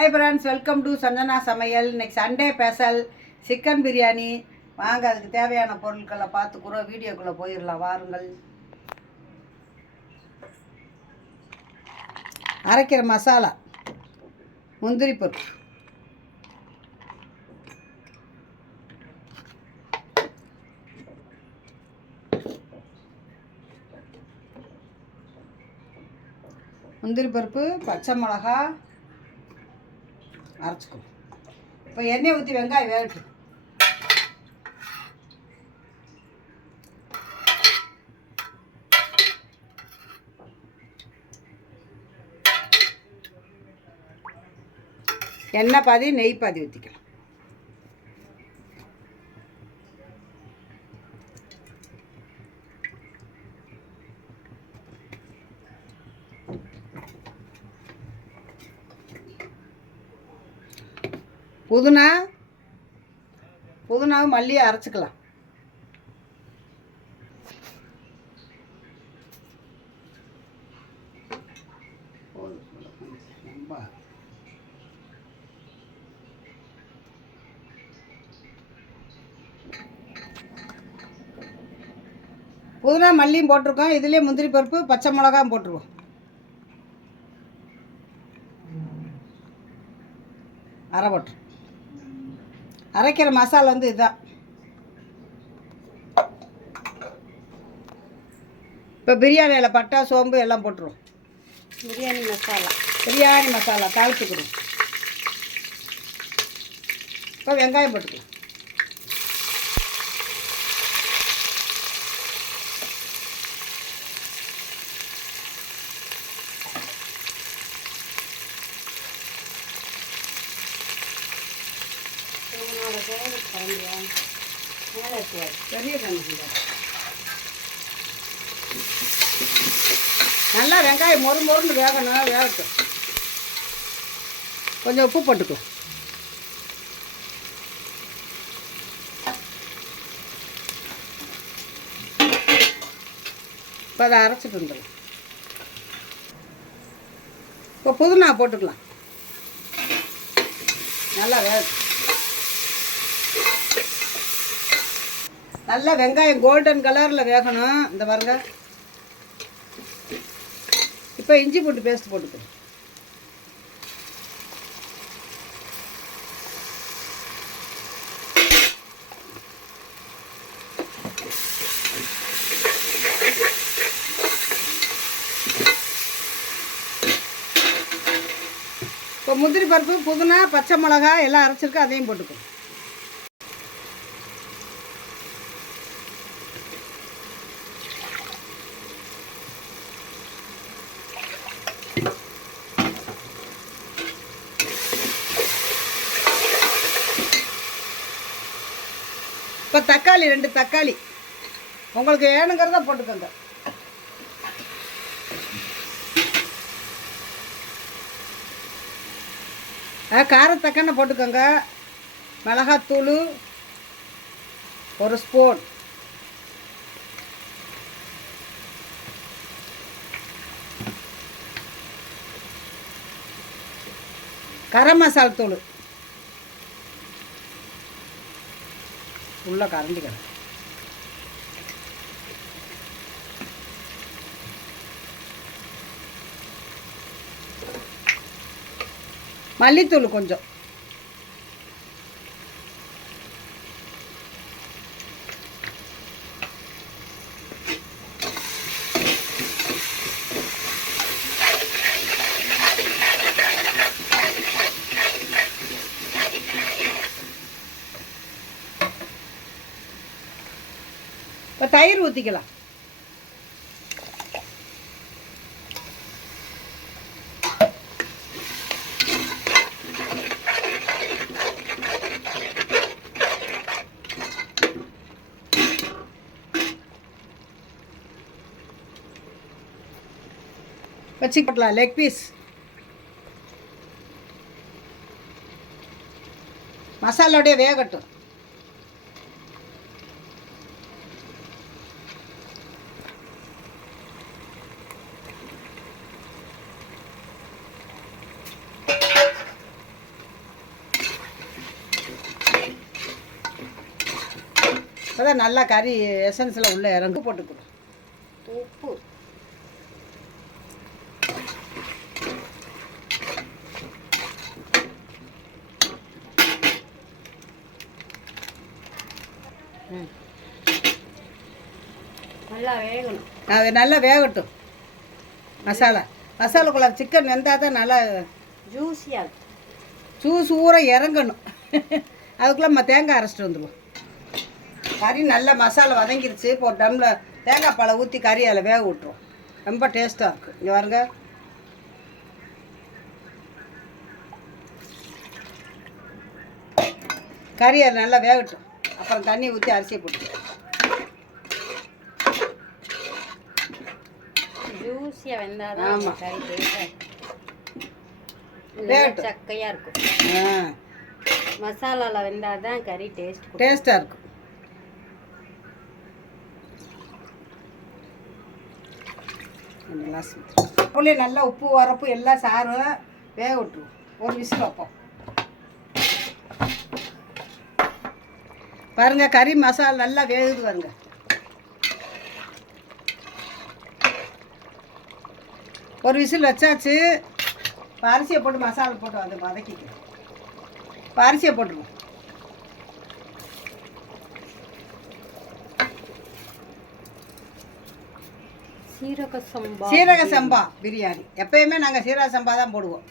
Hi friends welcome to Sanjana சமையல் இன்னைக்கு Sunday special chicken biryani வாங்க அதுக்கு தேவையான பொருட்களை பார்த்துக்குறோம் வீடியோக்குள்ளே போயிடலாம். வாருங்கள். அரைக்கிற மசாலா முந்திரி பருப்பு. முந்திரி பருப்பு பச்சை மிளகா அரைச்சிக்கணும் இப்போ எண்ணெய் ஊற்றி வெங்காயம் வேகட்டும். எண்ணெய் பாதி நெய் பாதி ஊற்றிக்கலாம் புதினா புதினாவும் மல்லியை அரைச்சிக்கலாம். புதினா மல்லியும் போட்டிருக்கோம். இதுலேயே முந்திரி பருப்பு பச்சை மிளகாயும் போட்டுருவோம். அரை போட்டு. அரைக்கிற மசாலா வந்து இதுதான் இப்போ பிரியாணியில் பட்டா சோம்பு எல்லாம் போட்டுருவோம் பிரியாணி மசாலா. பிரியாணி மசாலா தாளிச்சுக்கிறோம் இப்போ வெங்காயம் போட்டுக்கலாம். பெரிய கணக்கு நல்லா வெங்காயம் மொறு மொறுன்னு வேகணும் வேகட்டும். கொஞ்சம் உப்பு போட்டுக்கோ. இப்போ அதை அரைச்சிட்டு வந்துடும் இப்போ புதினா போட்டுக்கலாம். நல்லா வேகட்டும். நல்லா வெங்காயம் கோல்டன் கலரில் வேகணும். இந்த பாருங்க. இப்போ இஞ்சி பூண்டு பேஸ்ட் போட்டுக்கோ இப்போ முந்திரி பருப்பு புதினா பச்சை மிளகா எல்லாம் அரைச்சிருக்கு அதையும் போட்டுக்கோ இப்போ தக்காளி ரெண்டு தக்காளி. உங்களுக்கு வேணுங்கிறத போட்டுக்கோங்க. ஆ, போட்டுக்கோங்க. மிளகாத்தூள் ஒரு ஸ்பூன் கரம் மசால் தூள். உள்ள கரண்டி கடை மல்லித்தூள் கொஞ்சம் தயிர் ஊற்றிக்கலாம் வச்சு போட்டலாம் லெக் பீஸ் மசாலோடைய வேகட்டும். அப்பதான் நல்லா கறி எசன்ஸில் உள்ள இறங்கு. போட்டுக்கணும் உப்பு. நல்லா வேகணும். அது நல்லா வேகட்டும். மசாலா. மசாலாக்குள்ள சிக்கன் வெந்தால் தான் நல்லா ஜூஸியாக ஜூஸ் ஊற இறங்கணும். அதுக்குள்ளே நம்ம தேங்காய் அரைச்சிட்டு வந்துடுவோம் கறி நல்லா மசாலா வதங்கிருச்சு. இப்போ ஒரு டம்ளர் தேங்காய் பாலை ஊற்றி கறி அதில் வேக விட்டுரும். ரொம்ப டேஸ்ட்டாக இருக்கும் இங்கே பாருங்க. கறி அதில் நல்லா வேகட்டும் அப்புறம் தண்ணி ஊற்றி அரிசியை போட்டு ஜூஸியாக வெந்தால் தான் ஆமா. கறி வேகட்டும். சக்கையாக இருக்கும். ஆ. மசாலாவில் வெந்தால் தான் கறி டேஸ்ட் டேஸ்ட்டாக இருக்கும். ரெண்டு கிளாஸ் அப்படியே நல்லா உப்பு உரப்பு எல்லாம் சாரும் வேக விட்டுருவோம் ஒரு விசில் வைப்போம். பாருங்க கறி மசாலா நல்லா வேகுது பாருங்க. ஒரு விசில் வச்சாச்சு இப்போ அரிசியை போட்டு மசாலா போட்டு அதை வதக்கிக்கிறேன் இப்போ அரிசியை போட்டுருவோம். சீரக சம்பா சீரக சம்பா பிரியாணி. எப்பயுமே நாங்கள் சீரக சம்பா தான் போடுவோம்.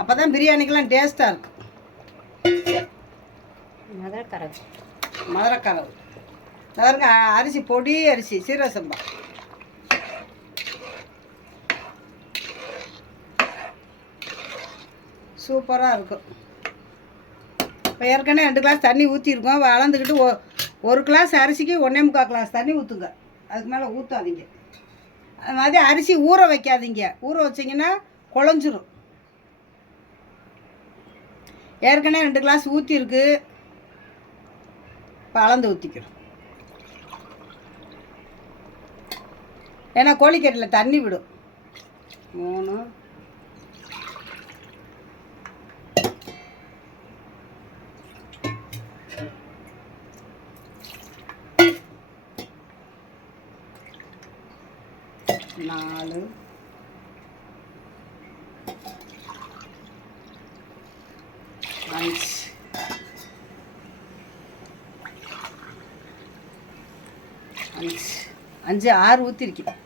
அப்போ தான் பிரியாணிக்கெல்லாம் டேஸ்ட்டாக இருக்கும். மதுரை கரகு மதுரைக்கலவு பாருங்க அரிசி பொடி அரிசி சீரக சம்பா சூப்பராக இருக்கும். இப்போ ஏற்கனவே ரெண்டு கிளாஸ் தண்ணி ஊற்றிருக்கோம் அளந்துக்கிட்டு ஒ ஒரு கிளாஸ் அரிசிக்கு ஒன்றே முக்கால் கிளாஸ் தண்ணி ஊற்றுங்க அதுக்கு மேலே ஊற்றாதீங்க அது மாதிரி அரிசி ஊற வைக்காதீங்க. ஊற வச்சிங்கன்னா குழஞ்சிரும். ஏற்கனவே ரெண்டு கிளாஸ் ஊற்றிருக்கு இப்போ அளந்து ஊற்றிக்கிறோம் ஏன்னா கோழிக்கட்டில் தண்ணி விடும். மூணு நாலு. அஞ்சு அஞ்சு அஞ்சு ஆறு ஊற்றிருக்கேன்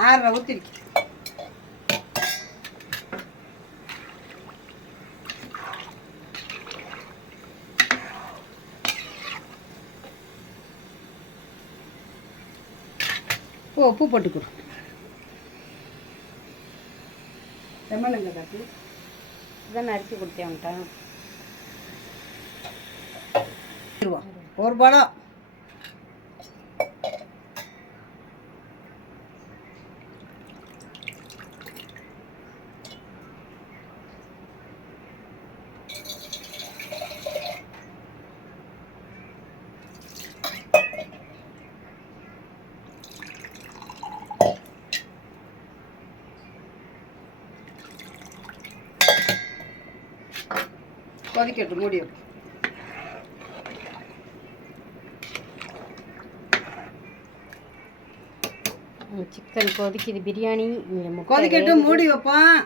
ஆறரை ஊற்றிருக்கேன் ஓ உப்பு போட்டுக்கிறோம் செம்மனுங்க காட்டி இதான் அரிசி கொடுத்தேன் அவன்கிட்ட ஒரு பழம். கொதிக்கட்டும் மூடி வைப்போம். சிக்கன் கொதிக்குது பிரியாணி. இங்க முட்டை கொதிக்கட்டு வேகுது. மூடி வைப்போம்.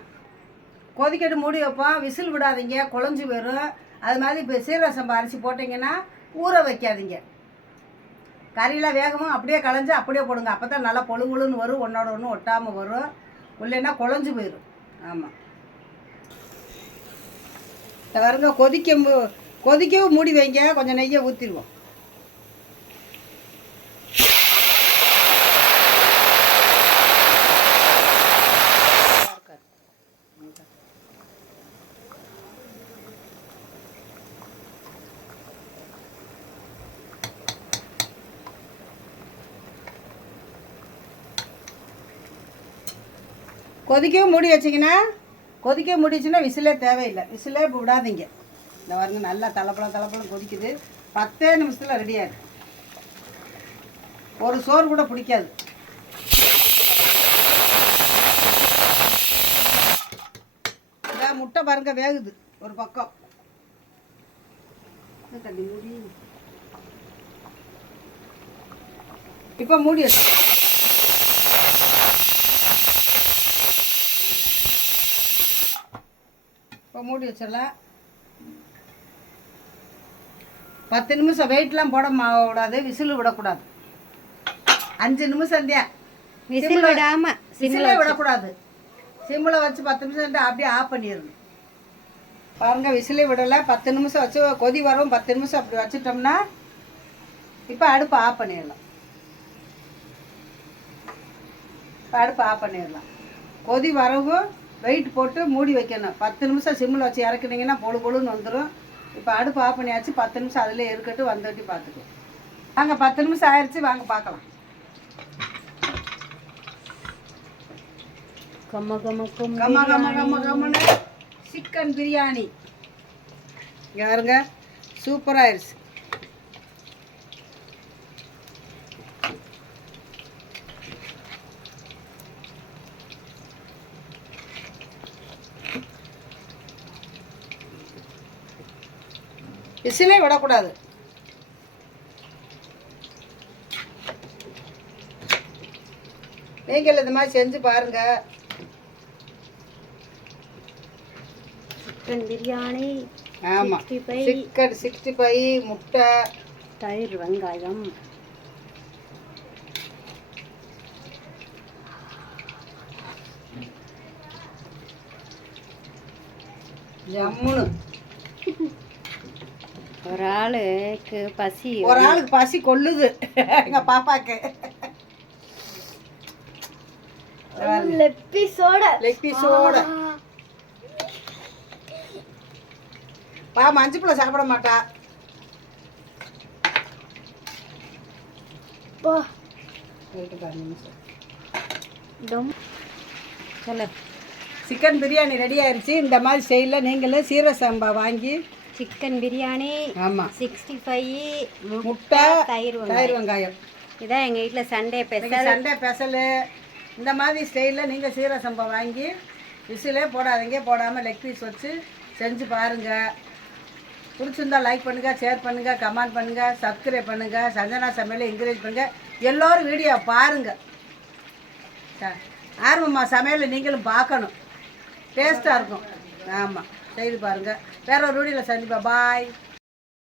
கொதிக்கட்டு மூடி வைப்போம். விசில் விடாதீங்க குழஞ்சி வரும் அது மாதிரி இப்போ சீரக சம்பா அரிசி போட்டிங்கன்னா ஊற வைக்காதீங்க. கறியெலாம் வேகமும் அப்படியே களைஞ்சு அப்படியே போடுங்க. அப்போ தான் நல்லா பொழுங்குழுன்னு வரும் ஒன்றோட ஒன்று ஒட்டாமல் வரும். இல்லைன்னா குழஞ்சி போயிடும் ஆமாம் வருங்க கொதிக்க மு- கொதிக்கவும் மூடி வைங்க கொஞ்சம் நெய்யை ஊற்றிடுவோம் கொதிக்கவும் மூடி வச்சிங்கன்னா கொதிக்க முடிச்சுன்னா விசிலே தேவையில்லை. விசிலே இப்போ விடாதீங்க. இந்த பாருங்க நல்லா தலப்பழம் தலப்பழம் கொதிக்குது. பத்தே நிமிஷத்தில் ரெடியாக ஒரு சோறு கூட பிடிக்காது. இந்த முட்டை பாருங்க வேகுது. ஒரு பக்கம். தண்ணி மூடி. இப்போ மூடி வச்சு. இப்போ மூடி வச்சிடலாம் பத்து நிமிஷம் வெயிட்லாம் போட விடாது விசில் விடக்கூடாது. அஞ்சு நிமிஷம் தான் விசில் விடாம சிம்மில் விடக்கூடாது. சிம்மில் வச்சு பத்து நிமிஷம் அப்படியே ஆஃப் பண்ணிடணும். பாருங்க விசிலே விடலை. பத்து நிமிஷம் வச்சு கொதி வரும் பத்து நிமிஷம் அப்படி வச்சுட்டோம்னா இப்போ அடுப்பு ஆஃப் பண்ணிடலாம். இப்போ அடுப்பு ஆஃப் பண்ணிடலாம். கொதி வரவும் வெயிட் போட்டு மூடி வைக்கணும். பத்து நிமிஷம் சிம்மில் வச்சு இறக்குனீங்கன்னா பொழு பொழுன்னு வந்துடும் இப்போ அடுப்பு ஆஃப் பண்ணியாச்சு. பத்து நிமிஷம் அதில் இருக்கட்டும் வந்துட்டு பார்த்துக்கலாம் வாங்க பத்து நிமிஷம் ஆயிடுச்சு வாங்க பார்க்கலாம் கம்ம கம்ம கும் கம கம கம கமன்னு சிக்கன் பிரியாணி. இங்க பாருங்க. விசிலே விடக்கூடாது. நீங்கள் இந்த மாதிரி செஞ்சு பாருங்கள் சிக்கன் பிரியாணி ஆமாம் 65 சிக்கன் சிக்ஸ்டி ஃபைவ் முட்டை. தயிர் வெங்காயம். ஜம்முன்னு ஒரு ஆளுக்கு பசி ஒரு ஆளுக்கு பசி கொள்ளுது. எங்க பாப்பாக்கு. லெக் பீஸோட பா மஞ்சள் பிள்ளை சாப்பிட மாட்டா. சொல்லு. சிக்கன் பிரியாணி ரெடி ஆயிருச்சு. இந்த மாதிரி ஸ்டைலில் நீங்களும் சீரக சம்பா வாங்கி சிக்கன் பிரியாணி ஆமாம் சிக்ஸ்டி ஃபைவ் முட்டை தயிர் தயிர் வெங்காயம். இதான் எங்கள் வீட்டில் சண்டே ஸ்பெஷல் சண்டே ஸ்பெஷலு இந்த மாதிரி ஸ்டைலில் நீங்கள் சீரக சம்பா வாங்கி விசிலே போடாதீங்க. போடாமல் லெக் பீஸ் வச்சு செஞ்சு பாருங்கள் பிடிச்சிருந்தா லைக் பண்ணுங்கள் ஷேர் பண்ணுங்கள் கமெண்ட் பண்ணுங்கள் சப்ஸ்கிரைப் பண்ணுங்கள் சஞ்சனா சமையலை என்கரேஜ் பண்ணுங்கள் எல்லோரும் வீடியோ பாருங்கள் ஆர்வமா சமையலை நீங்களும் பார்க்கணும். டேஸ்ட்டாக இருக்கும். ஆமாம் செய்து பாருங்கள் வேற ஒரு வீடியோவில் சந்திப்பா பாய்